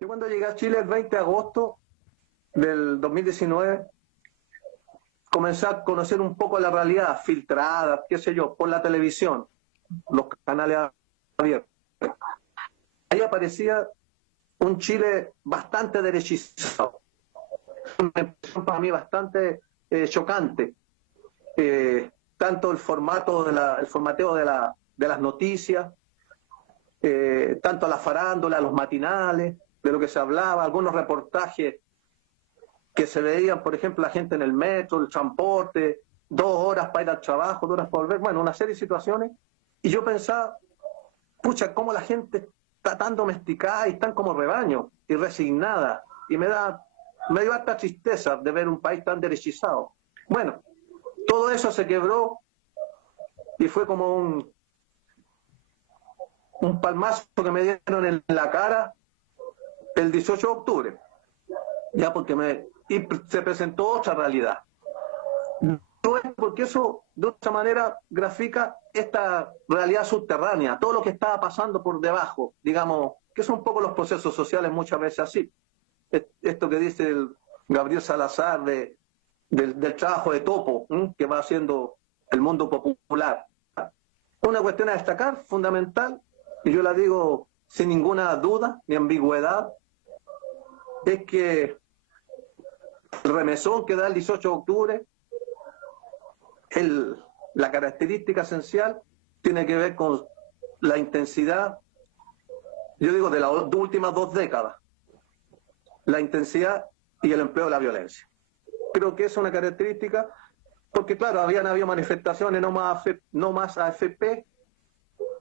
Yo cuando llegué a Chile el 20 de agosto del 2019, comencé a conocer un poco la realidad filtrada, qué sé yo, por la televisión, los canales abiertos. Ahí aparecía un Chile bastante derechizado, una impresión para mí bastante chocante. Tanto el formato el formateo de las noticias, tanto la farándula, los matinales, de lo que se hablaba, algunos reportajes que se veían, por ejemplo, la gente en el metro, el transporte, 2 horas para ir al trabajo, 2 horas para volver, bueno, una serie de situaciones. Y yo pensaba, pucha, cómo la gente está tan domesticada y tan como rebaño y resignada. Y me dio harta tristeza de ver un país tan derechizado. Bueno, todo eso se quebró y fue como un palmazo que me dieron en la cara el 18 de octubre. Ya y se presentó otra realidad. Porque eso de otra manera grafica esta realidad subterránea, todo lo que estaba pasando por debajo, digamos, que son un poco los procesos sociales muchas veces así. Esto que dice el Gabriel Salazar del trabajo de topo, que va haciendo el mundo popular. Una cuestión a destacar, fundamental, y yo la digo sin ninguna duda ni ambigüedad, es que el remesón que da el 18 de octubre, la característica esencial tiene que ver con la intensidad, yo digo, de las últimas 2 décadas, la intensidad y el empleo de la violencia. Creo que es una característica, porque claro, habían habido manifestaciones no más AFP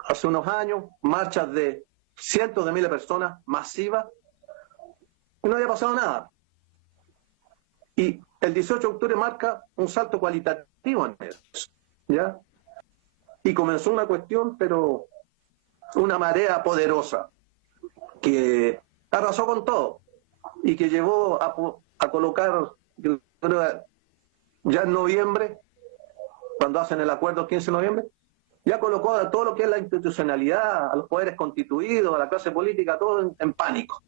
hace unos años, marchas de cientos de miles de personas masivas, y no había pasado nada. Y el 18 de octubre marca un salto cualitativo en eso, ¿ya? Y comenzó una cuestión, pero una marea poderosa, que arrasó con todo, y que llevó a colocar, yo creo, ya en noviembre, cuando hacen el acuerdo el 15 de noviembre, ya colocó a todo lo que es la institucionalidad, a los poderes constituidos, a la clase política, todo en pánico.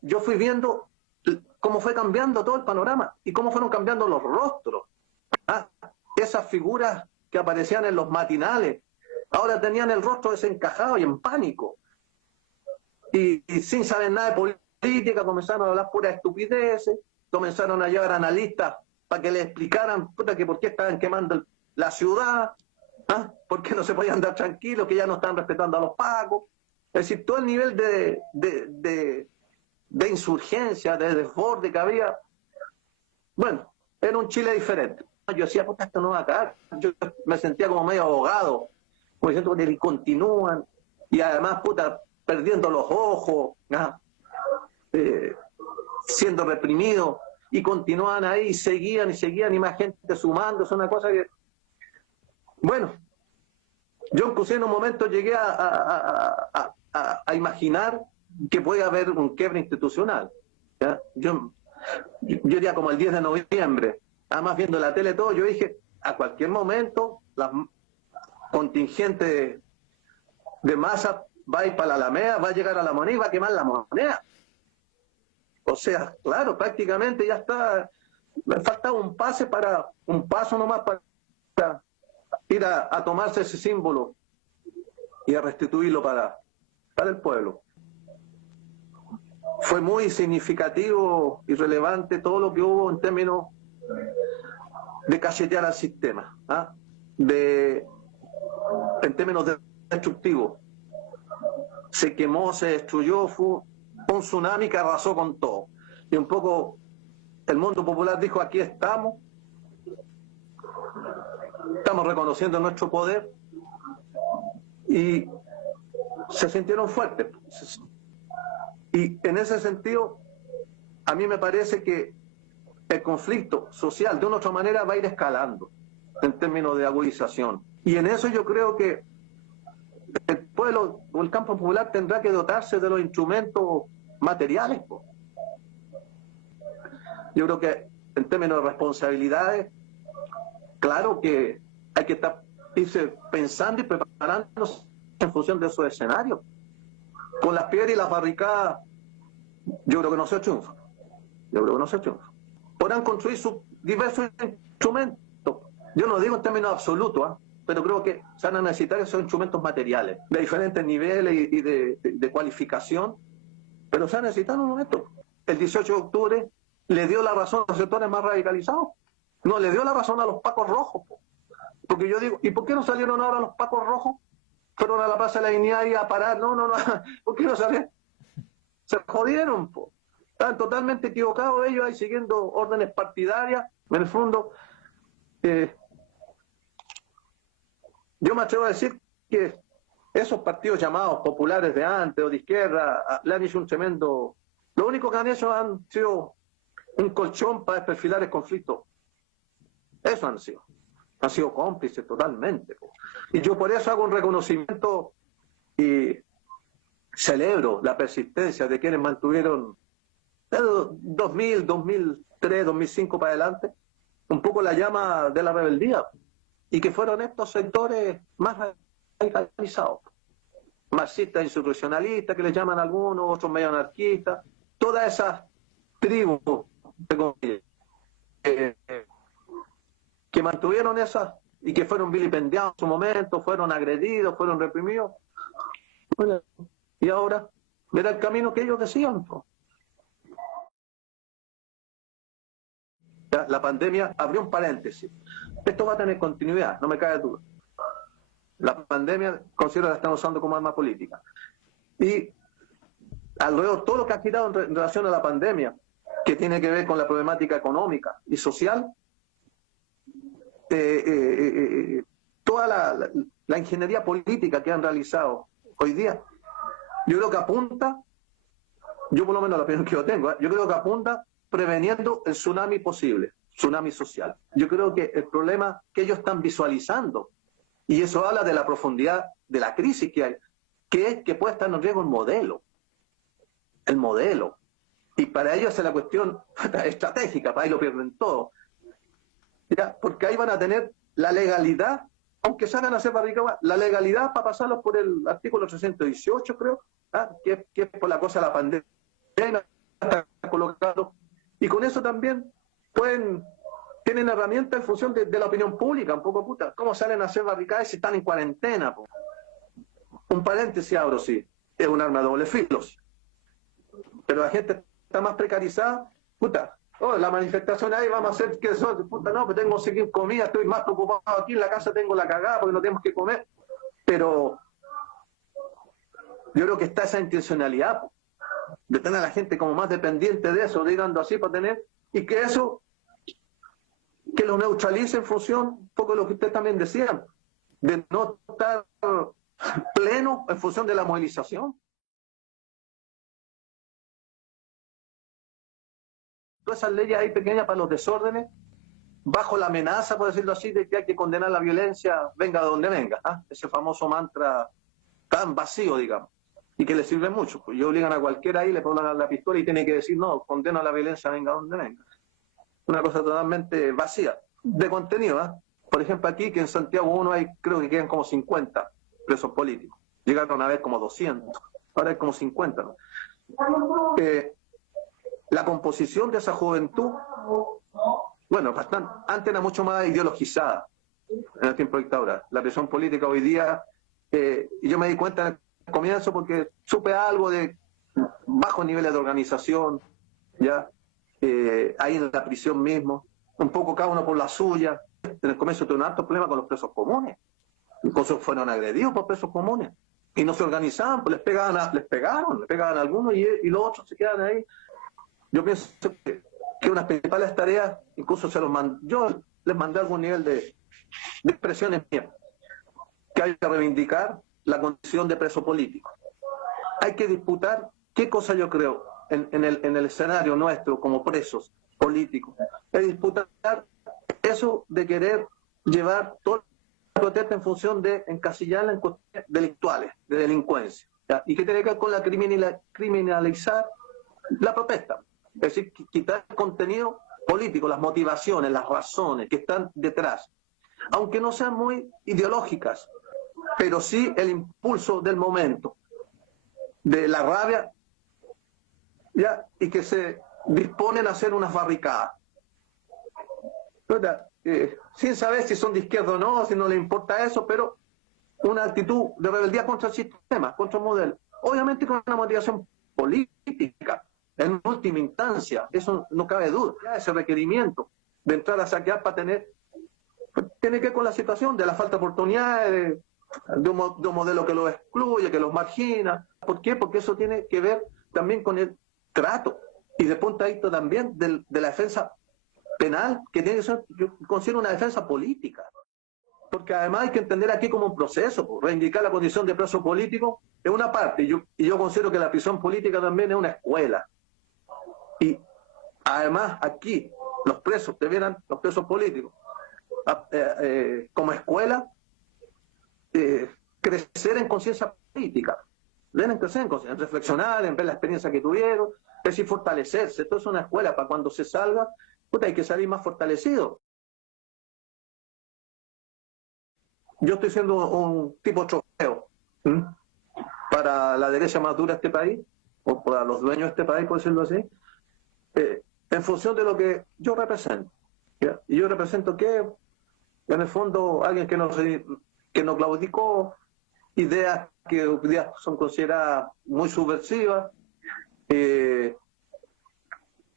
Yo fui viendo cómo fue cambiando todo el panorama y cómo fueron cambiando los rostros. Esas figuras que aparecían en los matinales, ahora tenían el rostro desencajado y en pánico. Y sin saber nada de política, comenzaron a hablar puras estupideces, comenzaron a llevar analistas para que les explicaran que por qué estaban quemando la ciudad, por qué no se podían andar tranquilos, que ya no están respetando a los pacos. Es decir, todo el nivel de insurgencia, de desborde que había, bueno, era un Chile diferente. Yo decía, puta, esto no va a acabar. Yo me sentía como medio abogado, como diciendo que continúan, y además, puta, perdiendo los ojos, siendo reprimidos, y continuaban ahí, y seguían, y más gente sumando. Es una cosa que, bueno, yo inclusive en un momento llegué a imaginar que puede haber un quiebre institucional. ¿Ya? Yo diría como el 10 de noviembre, además viendo la tele todo, yo dije, a cualquier momento la contingente de masa va a ir para la Alameda, va a llegar a la moneda y va a quemar la moneda. O sea, claro, prácticamente ya está, me faltaba un paso nomás para ir a tomarse ese símbolo y a restituirlo para el pueblo. Fue muy significativo y relevante todo lo que hubo en términos de cachetear al sistema, en términos destructivos. Se quemó, se destruyó, fue un tsunami que arrasó con todo. Y un poco el mundo popular dijo, aquí estamos reconociendo nuestro poder, y se sintieron fuertes. Y en ese sentido, a mí me parece que el conflicto social de una u otra manera va a ir escalando en términos de agudización. Y en eso yo creo que el pueblo o el campo popular tendrá que dotarse de los instrumentos materiales. Yo creo que en términos de responsabilidades, claro que hay que irse pensando y preparándose en función de esos escenarios. Con las piedras y las barricadas Yo creo que no se triunfa. Yo creo que no se triunfa. Podrán construir sus diversos instrumentos. Yo no digo en términos absolutos, pero creo que se van a necesitar esos instrumentos materiales, de diferentes niveles y de cualificación, pero se van a necesitar en un momento. El 18 de octubre le dio la razón a los sectores más radicalizados. No le dio la razón a los pacos rojos. Porque yo digo, ¿y por qué no salieron ahora los pacos rojos? Fueron a la Plaza de la Dignidad y a parar. No, ¿por qué no salieron? Se jodieron, po. Estaban totalmente equivocados ellos ahí siguiendo órdenes partidarias. En el fondo, yo me atrevo a decir que esos partidos llamados populares de antes o de izquierda le han hecho un tremendo... Lo único que han hecho han sido un colchón para desperfilar el conflicto. Eso han sido. Han sido cómplices totalmente. Po. Y yo por eso hago un reconocimiento y celebro la persistencia de quienes mantuvieron 2000, 2003, 2005 para adelante, un poco la llama de la rebeldía, y que fueron estos sectores más radicalizados, marxistas insurreccionalistas, que les llaman algunos, otros medio anarquistas, todas esas tribus que mantuvieron esas y que fueron vilipendiados en su momento, fueron agredidos, fueron reprimidos, y ahora era el camino que ellos decían. La pandemia abrió un paréntesis. Esto va a tener continuidad, no me cabe duda. La pandemia, considero, la están usando como arma política. Y alrededor, todo lo que ha girado en relación a la pandemia, que tiene que ver con la problemática económica y social, toda la ingeniería política que han realizado hoy día, yo creo que apunta, yo por lo menos la opinión que yo tengo, yo creo que apunta preveniendo el tsunami posible, tsunami social. Yo creo que el problema que ellos están visualizando, y eso habla de la profundidad de la crisis que hay, que es que puede estar en riesgo el modelo. Y para ellos es la cuestión estratégica, para ahí lo pierden todo. ¿Ya? Porque ahí van a tener la legalidad, aunque salgan a hacer barricadas, la legalidad para pasarlos por el artículo 318, creo, que es por la cosa de la pandemia, está colocado. Y con eso también tienen herramientas en función de la opinión pública, un poco puta. ¿Cómo salen a hacer barricadas si están en cuarentena? Po? Un paréntesis abro, sí, es un arma de doble filo. Pero la gente está más precarizada, puta. La manifestación ahí vamos a hacer que son, puta, no, pero tengo que seguir comida, estoy más preocupado aquí en la casa, tengo la cagada porque no tenemos que comer. Pero yo creo que está esa intencionalidad de tener a la gente como más dependiente de eso, de ir dando así para tener, y que eso, que lo neutralice en función, un poco de lo que ustedes también decían, de no estar pleno en función de la movilización. Todas esas leyes ahí pequeñas para los desórdenes, bajo la amenaza, por decirlo así, de que hay que condenar la violencia, venga de donde venga. Ese famoso mantra tan vacío, digamos, y que le sirve mucho. Pues obligan a cualquiera ahí, le ponen la pistola y tiene que decir, no, condeno la violencia, venga de donde venga. Una cosa totalmente vacía, de contenido. Por ejemplo, aquí, que en Santiago 1 hay, creo que quedan como 50 presos políticos. Llegaron a haber como 200, ahora hay como 50, ¿no? La composición de esa juventud, bueno, antes era mucho más ideologizada en el tiempo de dictadura. La presión política hoy día, y yo me di cuenta en el comienzo porque supe algo de bajos niveles de organización, ya ahí en la prisión mismo, un poco cada uno por la suya. En el comienzo tuve un alto problema con los presos comunes, incluso fueron agredidos por presos comunes y no se organizaban, pues les pegaban a algunos y los otros se quedan ahí. Yo pienso que una de las principales tareas, incluso yo les mandé algún nivel de expresiones mías, que hay que reivindicar la condición de preso político. Hay que disputar qué cosa yo creo en el escenario nuestro como presos políticos. Es disputar eso de querer llevar toda la protesta en función de encasillarla en cuestiones delictuales, de delincuencia, ¿ya? Y que tiene que ver con la criminalizar la protesta. Es decir, quitar el contenido político, las motivaciones, las razones que están detrás, aunque no sean muy ideológicas, pero sí el impulso del momento, de la rabia ¿ya? Y que se disponen a hacer unas barricadas. Sin saber si son de izquierda o no, si no les importa eso, pero una actitud de rebeldía contra el sistema, contra el modelo. Obviamente con una motivación política, en última instancia, eso no cabe duda. Ya ese requerimiento de entrar a saquear para tener, pues, tiene que ver con la situación de la falta de oportunidades, de un modelo que los excluye, que los margina. ¿Por qué? Porque eso tiene que ver también con el trato y de punto de vista también de la defensa penal, que tiene que ser, yo considero una defensa política. Porque además hay que entender aquí como un proceso, pues, reivindicar la condición de preso político es una parte, y yo considero que la prisión política también es una escuela. Y además aquí los presos los presos políticos, como escuela, crecer en conciencia política, deben crecer en conciencia, en reflexionar, en ver la experiencia que tuvieron, es decir, fortalecerse. Esto es una escuela para cuando se salga, hay que salir más fortalecido. Yo estoy siendo un tipo trofeo para la derecha más dura de este país, o para los dueños de este país, por decirlo así, en función de lo que yo represento. ¿Ya? Y yo represento que, en el fondo, alguien que nos claudicó, ideas que hoy día son consideradas muy subversivas,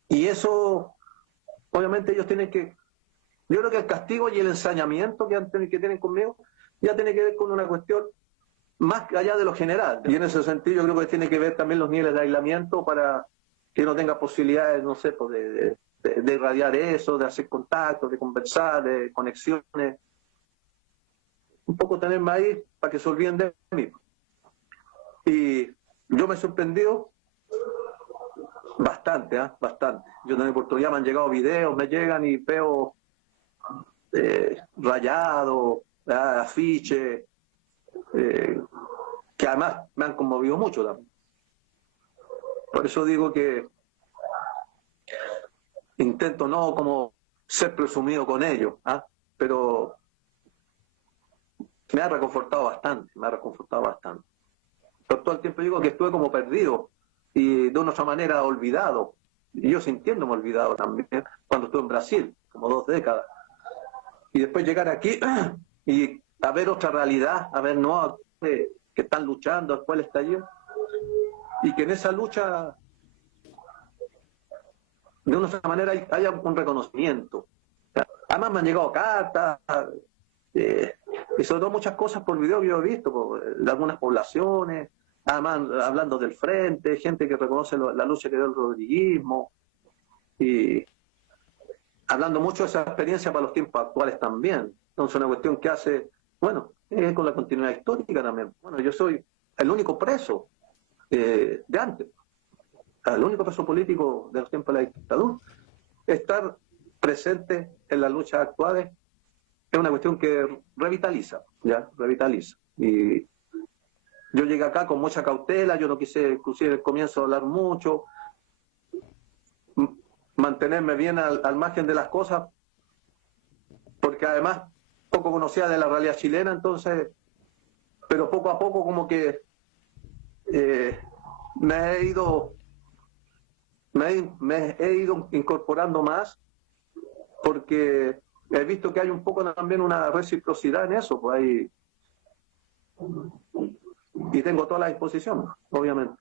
y eso, obviamente, ellos tienen que... Yo creo que el castigo y el ensañamiento que tienen conmigo ya tiene que ver con una cuestión más allá de lo general. Y en ese sentido yo creo que tiene que ver también los niveles de aislamiento para que no tenga posibilidades, no sé, pues de irradiar eso, de hacer contactos, de conversar, de conexiones. Un poco tenerme ahí para que se olviden de mí. Y yo me he sorprendido bastante, bastante. Yo tengo oportunidad, me han llegado videos, me llegan y veo rayados, afiches, que además me han conmovido mucho también. Por eso digo que intento no como ser presumido con ellos, pero me ha reconfortado bastante, Pero todo el tiempo digo que estuve como perdido y de una otra manera olvidado. Y yo sintiéndome olvidado también cuando estuve en Brasil, como 2 décadas. Y después llegar aquí y a ver otra realidad, a ver no que están luchando, al cual está yo, y que en esa lucha de una otra manera haya un reconocimiento. Además me han llegado cartas, y sobre todo muchas cosas por video que yo he visto, de algunas poblaciones, además hablando del frente, gente que reconoce la lucha que dio el rodriguismo, y hablando mucho de esa experiencia para los tiempos actuales también. Entonces una cuestión que hace, bueno, con la continuidad histórica también. Bueno, yo soy el único preso de antes, el único preso político de los tiempos de la dictadura. Estar presente en las luchas actuales es una cuestión que revitaliza. Y yo llegué acá con mucha cautela, yo no quise, inclusive al comienzo, hablar mucho, mantenerme bien al margen de las cosas, porque además poco conocía de la realidad chilena, entonces, pero poco a poco como que me he ido incorporando más, porque he visto que hay un poco también una reciprocidad en eso, pues y tengo toda la disposición, obviamente.